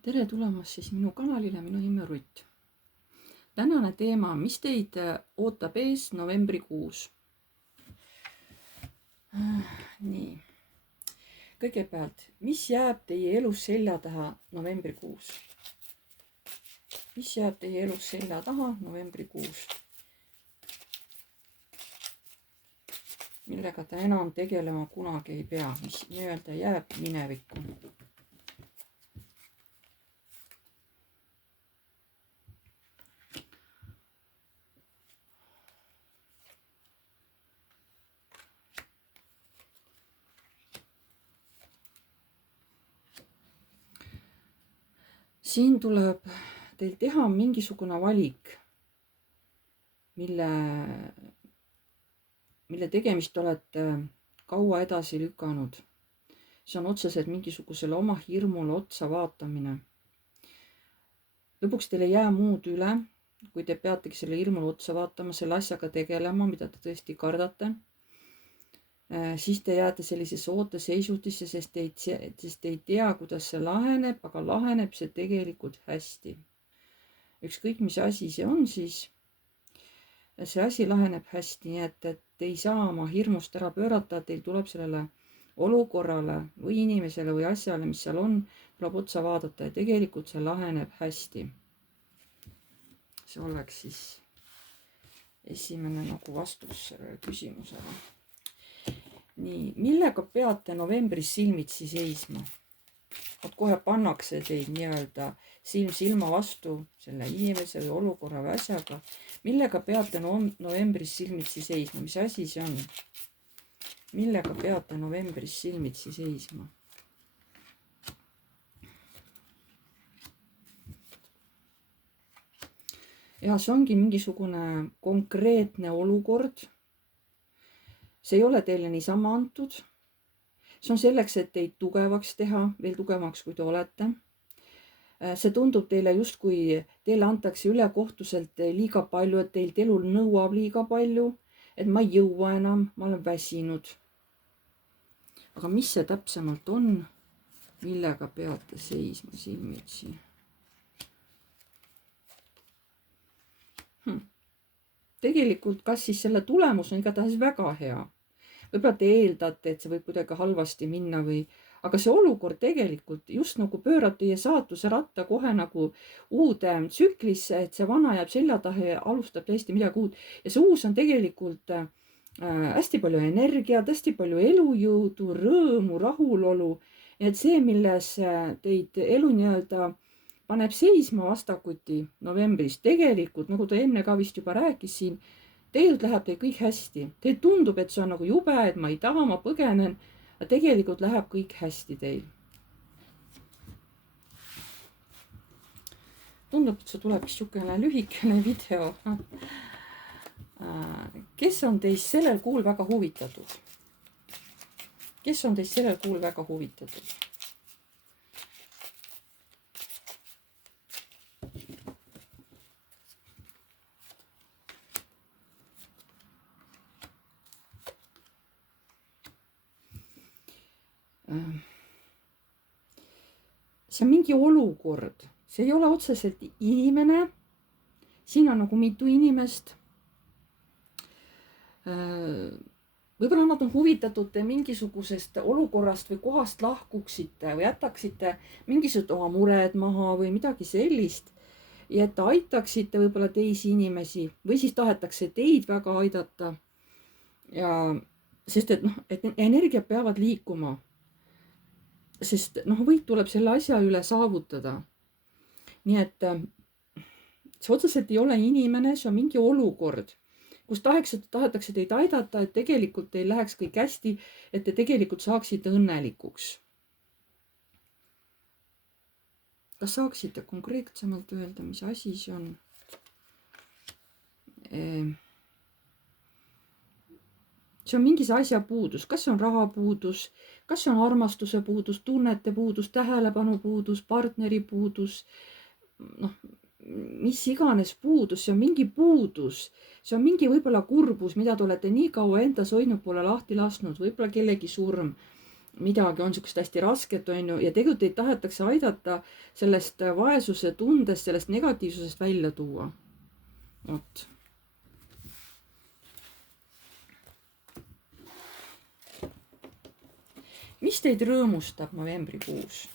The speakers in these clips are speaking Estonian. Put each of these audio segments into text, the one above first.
Tere tulemast siis minu kanalile, minu nimi on Rutt. Tänane teema, mis teid ootab ees novembrikuus? Nii, kõigepealt, mis jääb teie elus selja taha novembrikuus? Mis jääb teie elus selja taha novembrikuus? Millega te enam tegelema kunagi ei pea, mis nii-öelda jääb minevikku? Siin tuleb teil teha mingisugune valik, mille tegemist olete kaua edasi lükanud. See on otseselt mingisugusele oma hirmule otsa vaatamine. Lõpuks teil ei jää muud üle, kui te peategi selle hirmule otsa vaatama, selle asjaga tegelema, mida te tõesti kardate. Siis te jääte sellisesse ooteseisutisse, sest te ei tea, kuidas see laheneb, aga laheneb see tegelikult hästi. Ükskõik, mis asi see on, siis see asi laheneb hästi, nii et te ei saa oma hirmust ära pöörata, teil tuleb sellele olukorrale või inimesele või asjale, mis seal on, tuleb otsa vaadata ja tegelikult see laheneb hästi. See oleks siis esimene nagu vastus sellele küsimusele. Nii, millega peate novembris silmitsi seisma? Kohe pannakse teid nii-öelda silm silma vastu selle inimese või olukorra või asjaga. Millega peate novembris silmitsi seisma? Mis asi see on? Millega peate novembris silmitsi seisma? Ja see ongi mingisugune konkreetne olukord. See ei ole teile niisama antud. See on selleks, et teid tugevaks teha, veel tugevamaks, kui te olete. See tundub teile justkui teile antakse ülekohtuselt liiga palju, et teilt elul nõuab liiga palju, et ma ei jõua enam, ma olen väsinud. Aga mis see täpsemalt on, millega peate seisma silmitsi? Tegelikult kas siis selle tulemus on igatahes väga hea. Võib-olla te eeldate, et see võib kuidagi halvasti minna aga see olukord tegelikult just nagu pöörab teie saatuse ratta kohe nagu uude tsüklisse, et see vana jääb selja taha ja alustab täiesti midagi uut. Ja see uus on tegelikult hästi palju energiat, hästi palju elujõudu, rõõmu, rahulolu. Et see, milles teid elu nii-öelda paneb seisma vastakuti novembris, tegelikult, nagu ta enne ka vist juba rääkis siin, tegelikult läheb teil kõik hästi. Teil tundub, et see on nagu jube, et ma ei taha, ma põgenen, aga tegelikult läheb kõik hästi teil. Tundub, et see tuleb niisugune lühikene video. Kes on teist sellel kuul väga huvitatud? Kes on teist sellel kuul väga huvitatud? See on mingi olukord, see ei ole otseselt inimene, siin on nagu mitu inimest. Võib-olla nad on huvitatud te mingisugusest olukorrast või kohast lahkuksite või jätaksite mingisugused oma mured maha või midagi sellist. Ja et aitaksite võib-olla teisi inimesi või siis tahetakse teid väga aidata. Ja sest et energiat peavad liikuma. Sest võit tuleb selle asja üle saavutada. Nii et see otseselt ei ole inimene, see on mingi olukord, kus tahetakse teid aidata, et tegelikult teil läheks kõik hästi, et te tegelikult saaksite õnnelikuks. Kas saaksite konkreetsemalt öelda, mis asi see on? See on mingis asja puudus, kas see on raha puudus, kas see on armastuse puudus, tunnete puudus, tähelepanu puudus, partneri puudus, mis iganes puudus, see on mingi puudus, see on mingi võib-olla kurbus, mida te olete nii kaua endas hoidnud, pole lahti lasknud, võib-olla kellegi surm, midagi on niisugust hästi rasket, on ju, ja tegelikult teid tahetakse aidata sellest vaesuse tundest, sellest negatiivsusest välja tuua. Vot. Mis teid rõõmustab novembrikuus?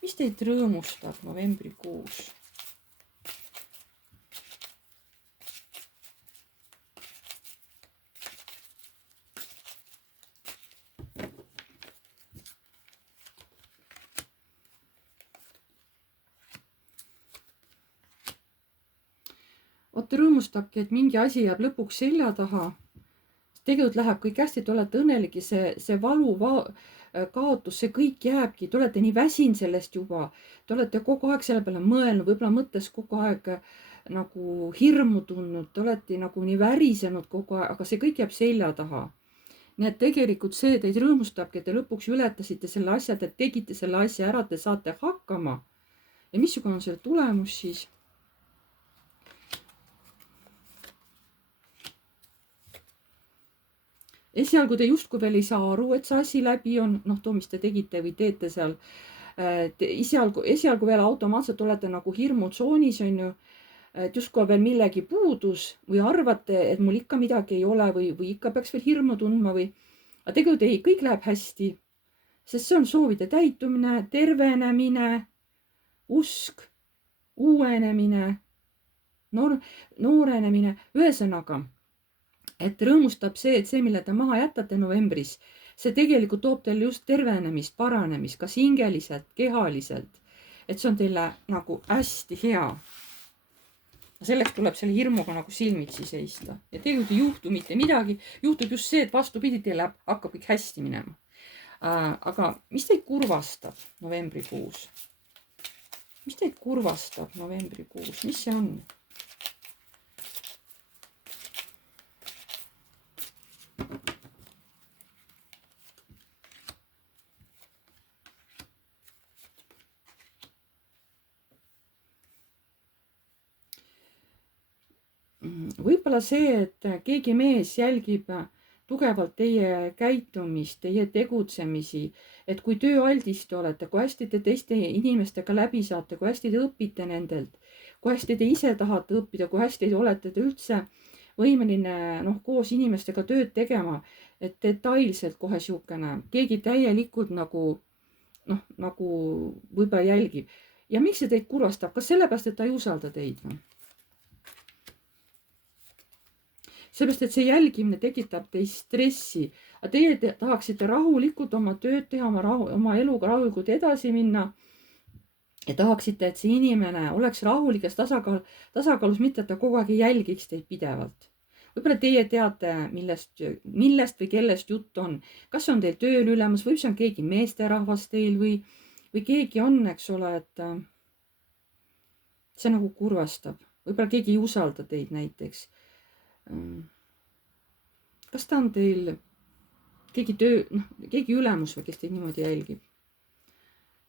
Mis teid rõõmustab novembrikuus? Vot rõõmustabki, et mingi asi jääb lõpuks selja taha. Tegelikult läheb kõik hästi, te olete õnnelik ja see valu, kaotus, see kõik jääbki, te olete nii väsinud sellest juba. Te olete kogu aeg selle peale mõelnud, võib-olla mõttes kogu aeg nagu hirmu tundnud, te olete nagu nii värisenud kogu aeg, aga see kõik jääb selja taha. Nii et tegelikult see teid rõõmustabki, et te lõpuks ületasite selle asja, te tegite selle asja ära, te saate hakkama. Ja missugune on selle tulemus siis? Esialgu te justkui veel ei saa aru, et see asi läbi on, noh, too, mis te tegite või teete seal. Esialgu veel automaatselt olete nagu hirmutsoonis, on ju, et justkui veel millegi puudus või arvate, et mul ikka midagi ei ole või ikka peaks veel hirmu tundma või, aga tegelikult ei, kõik läheb hästi, sest see on soovide täitumine, tervenemine, usk, uuenemine, noorenemine, ühesõnaga, et rõõmustab see, et see, mille te maha jätate novembris, see tegelikult toob teile just tervenemist, paranemist, kas hingeliselt, kehaliselt. Et see on teile nagu hästi hea. Selleks tuleb selle hirmuga nagu silmitsi seista. Ja tegelikult ei juhtu mitte midagi. Juhtub just see, et vastupidi teile hakkab kõik hästi minema. Aga mis teid kurvastab novembrikuus? Mis teid kurvastab novembrikuus? Mis see on? Võib-olla see, et keegi mees jälgib tugevalt teie käitumist, teie tegutsemisi, et kui tööaldis te olete, kui hästi te teiste inimestega läbi saate, kui hästi te õpite nendelt, kui hästi te ise tahate õppida, kui hästi te olete te üldse võimeline koos inimestega tööd tegema, et detailselt kohe siukene, keegi täielikult nagu võib-olla jälgib. Ja miks see teid kurvastab? Kas sellepärast, et ta ei usalda teid või? Sellepärast, et see jälgimine tekitab teist stressi. Aga teie tahaksite rahulikult oma tööd teha, oma eluga rahulikult edasi minna. Ja tahaksite, et see inimene oleks rahulikas tasakaalus, mitte et ta kogu aeg jälgiks teid pidevalt. Võib-olla teie teate, millest või kellest jutt on. Kas on teil tööl ülemas või see on keegi meesterahvas teil või keegi on, eks ole, et see nagu kurvastab. Võib-olla keegi ei usalda teid näiteks. Kas ta on teil keegi ülemus või kes teid niimoodi jälgib?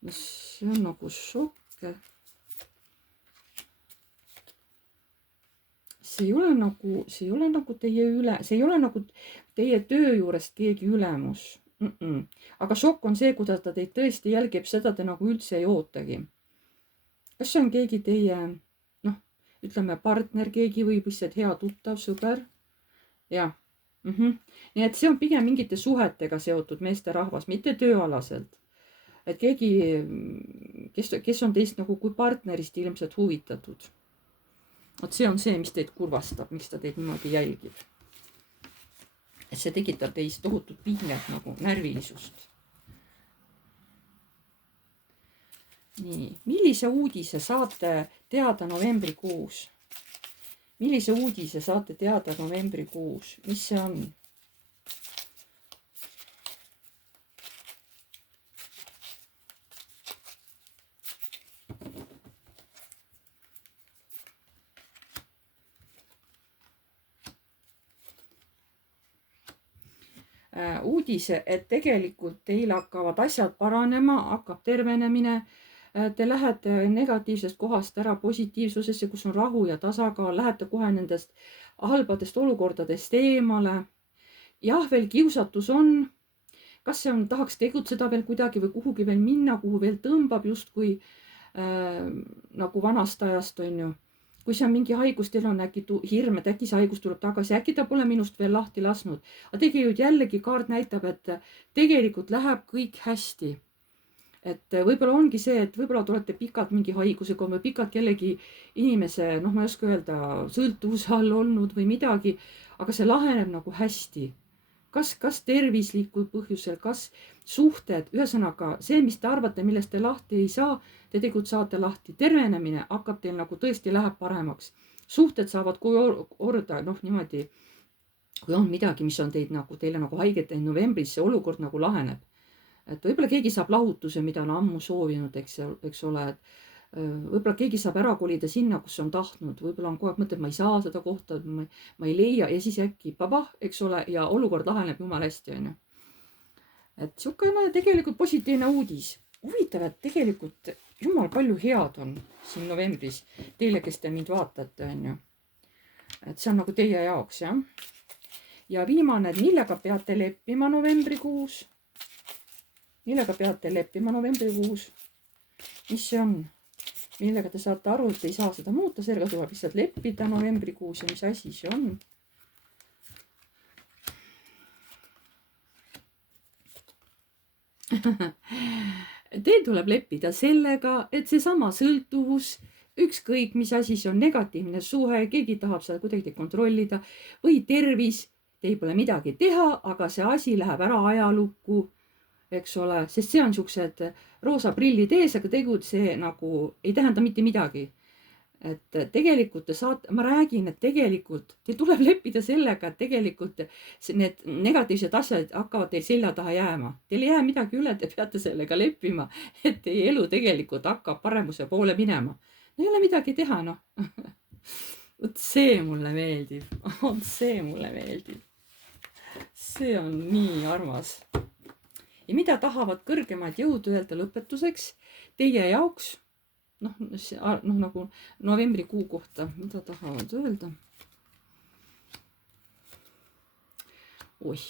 See on nagu šokk. See ei ole nagu teie töö juurest keegi ülemus. Aga šokk on see, kuidas ta teid tõesti jälgib, seda te nagu üldse ei ootagi. Kas see on keegi teie ütleme partner, keegi või lihtsalt hea tuttav, sõber. Jah. Nii et see on pigem mingite suhetega seotud meesterahvas, mitte tööalaselt. Et keegi, kes on teist nagu kui partnerist ilmselt huvitatud. Et see on see, mis teid kurvastab, miks ta teid niimoodi jälgib. Et see tekitab teist tohutut pinget nagu närvilisust. Nii, millise uudise saate teada novembrikuus? Millise uudise saate teada novembrikuus? Mis see on? Uudise, et tegelikult teil hakkavad asjad paranema, hakkab tervenemine. Te lähete negatiivsest kohast ära positiivsusesse, kus on rahu ja tasakaal, lähete kohe nendest halbadest olukordadest eemale. Jah, veel kiusatus on, kas see on, tahaks tegutseda veel kuidagi või kuhugi veel minna, kuhu veel tõmbab justkui nagu vanast ajast, on ju. kui see on mingi haigus, teil on äkki hirm, et äkki see haigus tuleb tagasi, äkki ta pole minust veel lahti lasknud. aga tegelikult jällegi kaart näitab, et tegelikult läheb kõik hästi. et võib-olla ongi see, et võib-olla te olete pikalt mingi haigusega või pikalt kellegi inimese, noh, ma ei oska öelda, sõltuvuse all olnud või midagi, aga see laheneb nagu hästi. kas tervislikul põhjusel, kas suhted, ühesõnaga see, mis te arvate, millest te lahti ei saa, te tegelikult saate lahti. tervenemine hakkab teil nagu tõesti läheb paremaks. suhted saavad korda, noh niimoodi, kui on midagi, mis on teile nagu haiget teinud novembris, see olukord nagu laheneb. et võib-olla keegi saab lahutuse, mida on ammu soovinud, eks ole, et võib-olla keegi saab ära kolida sinna, kus on tahtnud, võib-olla on kogu aeg mõtleb, ma ei saa seda kohta, ma ei leia ja siis äkki pabah, eks ole, ja olukord laheneb jumala hästi, on ju. et siukene tegelikult positiivne uudis. huvitav, et tegelikult jumal palju head on siin novembris teile, kes te mind vaatate, on ju. et see on nagu teie jaoks, jah. ja viimane, et millega peate leppima novembrikuus? millega peate leppima novembrikuus? mis see on? millega te saate aru, et ei saa seda muuta, sellega tuleb lihtsalt leppida novembrikuus ja mis asi see on? Teil tuleb leppida sellega, et seesama sõltuvus, ükskõik mis asi see on, negatiivne suhe, keegi tahab seda kuidagi kontrollida või tervis, teil pole midagi teha, aga see asi läheb ära ajalukku, eks ole, sest see on siuksed roosa prillid ees, aga tegelikult see nagu ei tähenda mitte midagi. et tegelikult te saate, ma räägin, et tegelikult teil tuleb leppida sellega, et tegelikult need negatiivsed asjad hakkavad teil selja taha jääma. Teil ei jää midagi üle, te peate sellega leppima, et teie elu tegelikult hakkab paremuse poole minema. No ei ole midagi teha, noh. vot see mulle meeldib, see mulle meeldib. see on nii armas. ja mida tahavad kõrgemad jõud öelda lõpetuseks teie jaoks? noh, nagu novembrikuu kohta, mida tahavad öelda? oih,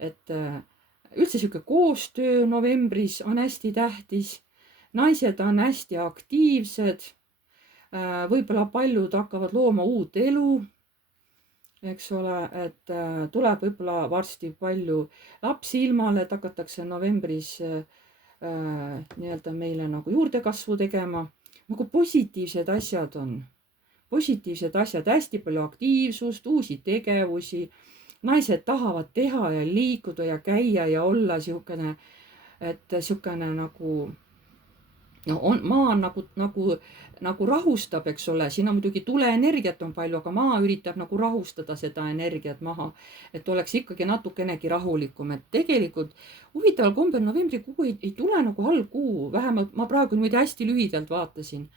et üldse sihuke koostöö novembris on hästi tähtis. naised on hästi aktiivsed. võib-olla paljud hakkavad looma uut elu. eks ole, et tuleb võib-olla varsti palju lapsi ilmale, et hakatakse novembris nii-öelda meile nagu juurdekasvu tegema. nagu positiivsed asjad on. positiivsed asjad, hästi palju aktiivsust, uusi tegevusi. naised tahavad teha ja liikuda ja käia ja olla siukene, et siukene nagu no on, maa on nagu rahustab, eks ole, siin on muidugi tuleenergiat on palju, aga maa üritab nagu rahustada seda energiat maha, et oleks ikkagi natukenegi rahulikum, et tegelikult huvitaval kombel novembrikuu ei tule nagu halb kuu, vähemalt ma praegu niimoodi hästi lühidalt vaatasin.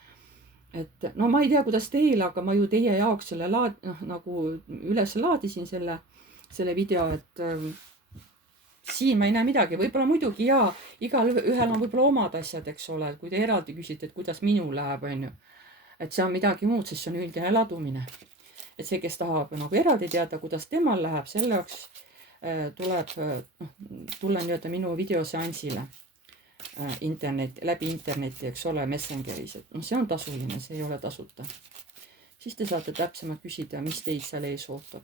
et no ma ei tea, kuidas teil, aga ma ju teie jaoks selle nagu üles laadisin selle video, et siin ma ei näe midagi, võib-olla muidugi jaa, igal ühel on võib-olla omad asjad, eks ole, kui te eraldi küsite, et kuidas minul läheb, on ju. et see on midagi muud, sest see on üldine ladumine. et see, kes tahab nagu eraldi teada, kuidas temal läheb, selle jaoks tuleb tulla nii-öelda minu videoseansile läbi interneti, eks ole, Messengeris, et noh, see on tasuline, see ei ole tasuta. siis te saate täpsemalt küsida, mis teid seal ees ootab.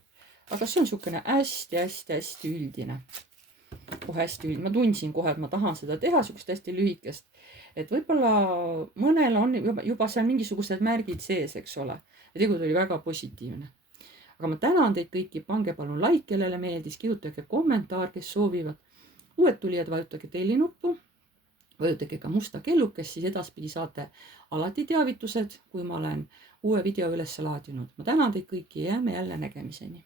aga see on niisugune hästi-hästi-hästi üldine. kohe hästi üldine, ma tundsin kohe, et ma tahan seda teha, niisugust hästi lühikest. et võib-olla mõnel on juba seal mingisugused märgid sees, eks ole. ja tegelikult oli väga positiivne. aga ma tänan teid kõiki, pange palun like, kellele meeldis, kirjutage kommentaar, kes soovivad. uued tulijad, vajutage tellinuppu, vajutage ka musta kellukest, siis edaspidi saate alati teavitused, kui ma olen uue video üles laadinud. ma tänan teid kõiki ja jääme jälle nägemiseni.